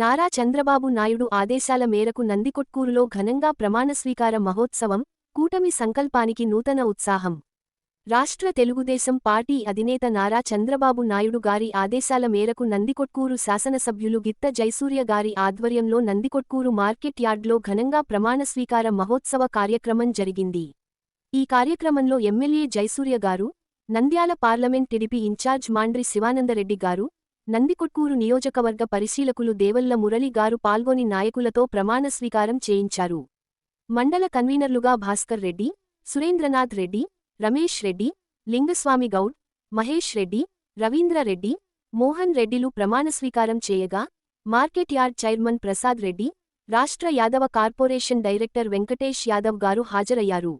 నారా చంద్రబాబు నాయుడు ఆదేశాల మేరకు నందికొట్కూరులో ఘనంగా ప్రమాణస్వీకార మహోత్సవం కూటమి సంకల్పానికి నూతన ఉత్సాహం. రాష్ట్ర తెలుగుదేశం పార్టీ అధినేత నారా చంద్రబాబు నాయుడు గారి ఆదేశాల మేరకు నందికొట్కూరు శాసనసభ్యులు గిత్త జైసూర్య గారి ఆధ్వర్యంలో నందికొట్కూరు మార్కెట్ యార్డ్లో ఘనంగా ప్రమాణస్వీకార మహోత్సవ కార్యక్రమం జరిగింది. ఈ కార్యక్రమంలో MLA Jaisurya garu Nandyal parliament TDP incharge Mandra Sivananda Reddy garu Nandikotkur నియోజకవర్గ పరిశీలకులు దేవల్ల మురళి గారు పాల్గొని నాయకులతో ప్రమాణస్వీకారం చేయించారు. మండల కన్వీనర్లుగా భాస్కర్ రెడ్డి సురేంద్రనాథ్ రెడ్డి రమేష్ రెడ్డి లింగస్వామి గౌడ్ మహేష్ రెడ్డి రవీంద్ర రెడ్డి మోహన్ రెడ్డిలు ప్రమాణస్వీకారం చేయగా market yard chairman Prasad Reddy రాష్ట్ర యాదవ కార్పొరేషన్ డైరెక్టర్ వెంకటేష్ యాదవ్ గారు హాజరయ్యారు.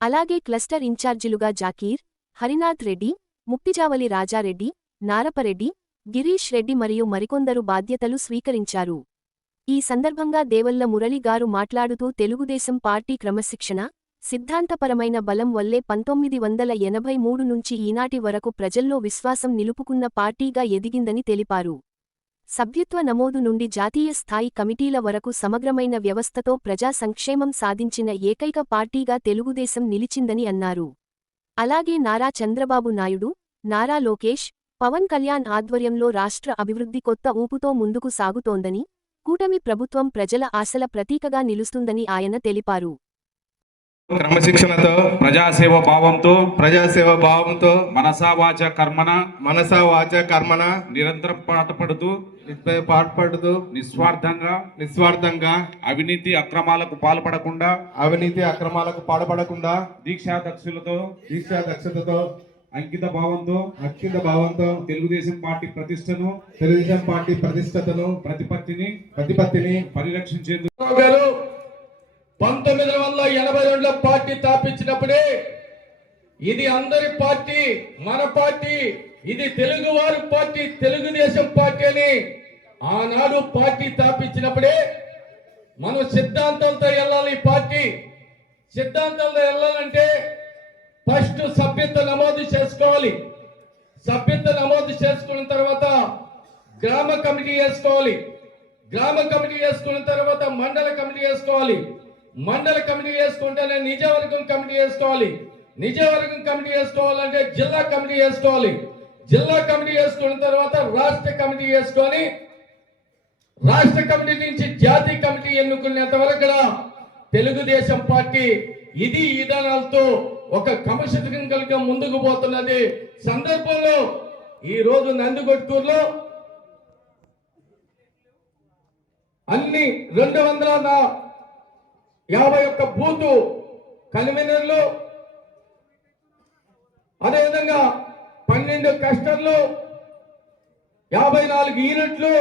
అలాగే క్లస్టర్ ఇన్ఛార్జీలుగా జాకీర్ హరినాథ్ రెడ్డి ముక్తిజావలి రాజారెడ్డి నారపరెడ్డి గిరీష్ రెడ్డి మరియు మరికొందరు బాధ్యతలు స్వీకరించారు. ఈ సందర్భంగా దేవల్ల మురళి గారు మాట్లాడుతూ తెలుగుదేశం పార్టీ క్రమశిక్షణ సిద్ధాంతపరమైన బలం వల్లే పంతొమ్మిది వందల ఎనభై మూడు నుంచి ఈనాటి వరకు ప్రజల్లో విశ్వాసం నిలుపుకున్న పార్టీగా ఎదిగిందని తెలిపారు. సభ్యత్వ నమోదు నుండి జాతీయ స్థాయి కమిటీల వరకు సమగ్రమైన వ్యవస్థతో ప్రజా సంక్షేమం సాధించిన ఏకైక పార్టీగా తెలుగుదేశం నిలిచిందని అన్నారు. అలాగే నారా చంద్రబాబు నాయుడు నారా లోకేష్ పవన్ కళ్యాణ్ ఆధ్వర్యంలో రాష్ట్ర అభివృద్ధి కొత్త ఊపుతో ముందుకు సాగుతోందని కూటమి ప్రభుత్వం ప్రజల ఆశల ప్రతీకగా నిలుస్తుందని ఆయన తెలిపారు. క్రమశిక్షణతో ప్రజాసేవ భావంతో ప్రజాసేవ భావంతో మనసా వాచ కర్మన మనస వాచ కర్మన నిరంతరం పాటుపడుతూ పాటుపడుతూ నిస్వార్థంగా నిస్వార్థంగా అవినీతి అక్రమాలకు పాల్పడకుండా అవినీతి అక్రమాలకు పాడపడకుండా దీక్షా దక్షులతో దీక్షా దక్షతతో అంకిత భావంతో అత్యంత భావంతో తెలుగుదేశం పార్టీ ప్రతిష్టను తెలుగుదేశం పార్టీ ప్రతిష్టతను ప్రతిపత్తిని ప్రతిపత్తిని పరిరక్షించేందుకు పంతొమ్మిది వందల ఎనభై రెండులో పార్టీ స్థాపించినప్పుడే ఇది అందరి పార్టీ మన పార్టీ ఇది తెలుగు వారి పార్టీ తెలుగుదేశం పార్టీ అని ఆనాడు పార్టీ స్థాపించినప్పుడే మనం సిద్ధాంతాలతో వెళ్ళాలి ఈ పార్టీ. సిద్ధాంతాలతో వెళ్ళాలంటే ఫస్ట్ సభ్యత నమోదు చేసుకోవాలి. సభ్యత నమోదు చేసుకున్న తర్వాత గ్రామ కమిటీ వేసుకోవాలి. గ్రామ కమిటీ వేసుకున్న తర్వాత మండల కమిటీ వేసుకోవాలి. మండల కమిటీ వేసుకుంటేనే నిజవర్గం కమిటీ వేసుకోవాలి. నిజవర్గం కమిటీ వేసుకోవాలంటే జిల్లా కమిటీ వేసుకోవాలి. జిల్లా కమిటీ వేసుకున్న తర్వాత రాష్ట్ర కమిటీ వేసుకొని రాష్ట్ర కమిటీ నుంచి జాతీయ కమిటీ ఎన్నుకునేంత వరకు తెలుగుదేశం పార్టీ ఇది విధానాలతో ఒక క్రమశిక్షణ కలిగి ముందుకు పోతున్నది సందర్భంలో ఈ రోజు నందికొట్కూరులో అన్ని రెండు వందల యాభై ఒక్క బూతు కన్వీనర్లు అదేవిధంగా పన్నెండు కస్టర్లు యాభై నాలుగు యూనిట్లు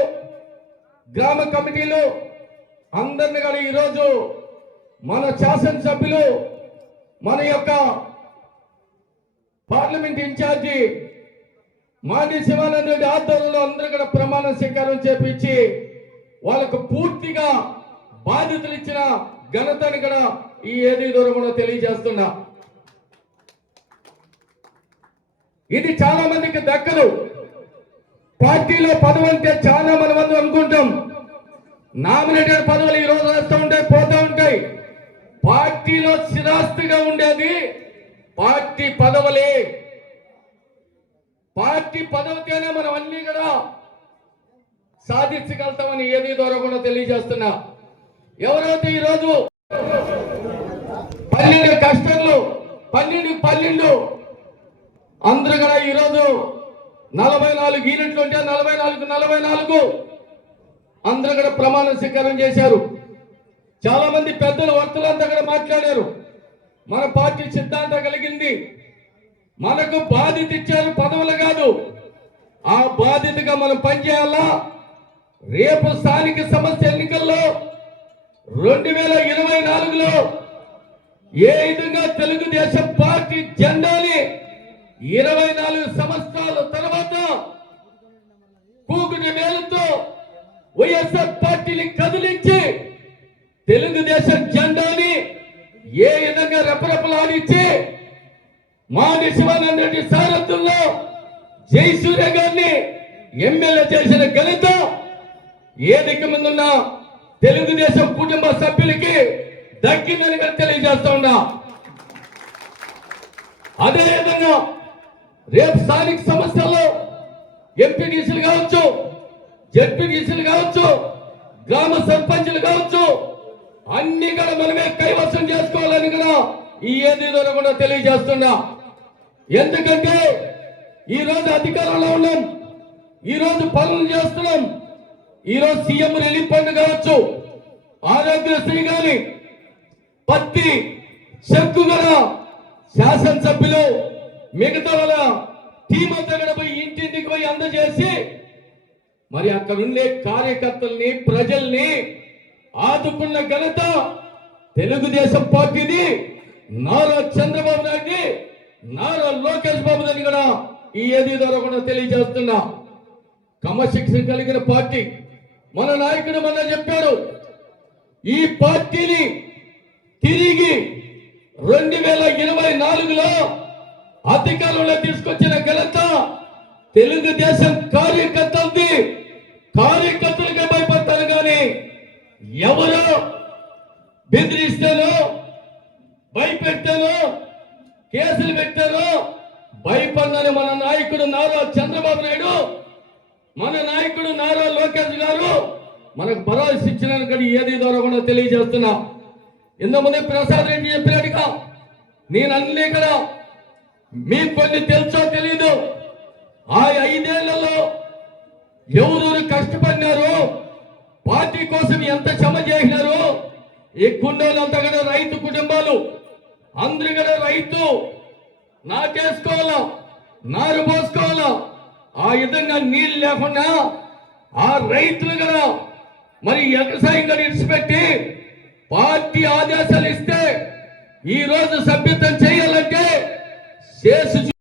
గ్రామ కమిటీలు అందరిని కూడా ఈరోజు మన శాసనసభ్యులు మన యొక్క పార్లమెంట్ ఇన్ఛార్జి మాజీ శివానంద రెడ్డి ఆధ్వర్యంలో అందరూ కూడా ప్రమాణ స్వీకారం చేపించి వాళ్ళకు పూర్తిగా బాధ్యతలు ఇచ్చిన ఘనతను కూడా ఈ ఏది దూరం కూడా తెలియజేస్తున్నా. ఇది చాలా మందికి దక్కదు. పార్టీలో పదవి అంటే చాలా మన మంది అనుకుంటాం. నామినేటెడ్ పదవులు ఈ రోజు వస్తూ ఉంటాయి పోతూ ఉంటాయి. పార్టీలో స్థిరాస్తిగా ఉండేది పార్టీ పదవులే. పార్టీ పదవితేనే మనం అన్ని కూడా సాధించగలుగుతామని ఏది ద్వారా కూడా తెలియజేస్తున్నా. ఎవరైతే ఈరోజు పన్నెండు కష్టర్లు పన్నెండు పన్నెండు అందరూ కూడా ఈరోజు నలభై నాలుగు యూనిట్లు ఉంటే నలభై నాలుగు నలభై నాలుగు అందరూ కూడా ప్రమాణ స్వీకారం చేశారు. చాలా మంది పెద్దలు వర్తలంతా కూడా మాట్లాడారు. మన పార్టీ సిద్ధాంతం కలిగింది. మనకు బాధ్యత ఇచ్చారు పదవులు కాదు. ఆ బాధ్యతగా మనం పనిచేయాలా? రేపు స్థానిక సమస్య ఎన్నికల్లో రెండు వేల ఇరవై నాలుగులో ఏ విధంగా తెలుగుదేశం పార్టీ జెండాని ఇరవై నాలుగు సంవత్సరాల తర్వాత కూకుని మేలుతో వైఎస్ఆర్ పార్టీని కదిలించి తెలుగుదేశం జెండాని ఏ విధంగా రెపరెపలాడించి మాది శివానంద రెడ్డి సారథ్యంలో జయసూర్య గారిని ఎమ్మెల్యే చేసిన ఘనత ఏ దిక్కు మీద తెలుగుదేశం కుటుంబ సభ్యులకి దక్కిందని తెలియజేస్తా ఉన్నా. అదేవిధంగా రేపు స్థానిక సమస్యల్లో ఎంపీటీసీలు కావచ్చు జడ్పీటీసీలు కావచ్చు గ్రామ సర్పంచులు కావచ్చు అన్ని కూడా మనమే కైవసం చేసుకోవాలని కూడా ఈ ఏదీలో కూడా తెలియజేస్తున్నా. ఎందుకంటే ఈ రోజు అధికారంలో ఉన్నాం. ఈ రోజు పనులు చేస్తున్నాం. ఈ రోజు సీఎం రిలీఫ్ ఫండ్ కావచ్చు ఆరోగ్యశ్రీ గాని పత్తి చెక్కు కూడా శాసనసభ్యులు మిగతా వాళ్ళ టీం అంతా కూడా పోయి ఇంటింటికి పోయి అందజేసి మరి అక్కడ ఉండే కార్యకర్తల్ని ప్రజల్ని ఆదుకున్న ఘనత తెలుగుదేశం పార్టీది నారా చంద్రబాబు నాయుడిని నారా లోకేష్ బాబు నాయుడు కూడా ఈ ఏది ద్వారా కూడా తెలియజేస్తున్నా. క్రమశిక్షణ కలిగిన పార్టీ. మన నాయకుడు మన చెప్పారు ఈ పార్టీని తిరిగి రెండు వేల ఇరవై నాలుగులో అధికారంలో తీసుకొచ్చిన ఘనత తెలుగుదేశం కార్యకర్తలది. కార్యకర్తలు భయపడతారు కానీ ఎవరు బెదిరిస్తానో భయపెట్టానో కేసులు పెట్టానో భయపడినని మన నాయకుడు నారా చంద్రబాబు నాయుడు మన నాయకుడు నారా లోకేష్ గారు మనకు భరోసా ఇచ్చిన ఏది ద్వారా కూడా తెలియజేస్తున్నా. ఇంతకుముందే ప్రసాద్ రెడ్డి చెప్పినట్టుగా నేను అన్ని ఇక్కడ మీకు కొన్ని తెలుసో తెలీదు. ఆ ఐదేళ్ళలో ఎవరు కష్టపడినారు పార్టీ కోసం ఎంత శ్రమ చేసినారు ఈ కూడా రైతు కుటుంబాలు అందరు కూడా రైతు నాటేసుకోవాలా నారు పోసుకోవాలా? ఆ విధంగా నీళ్ళు లేకుండా ఆ రైతులు కదా మరి వ్యవసాయంగా కూడా ఇడిచిపెట్టి పార్టీ ఆదేశాలు ఇస్తే ఈ రోజు సభ్యత్వం చేయాలంటే చేసి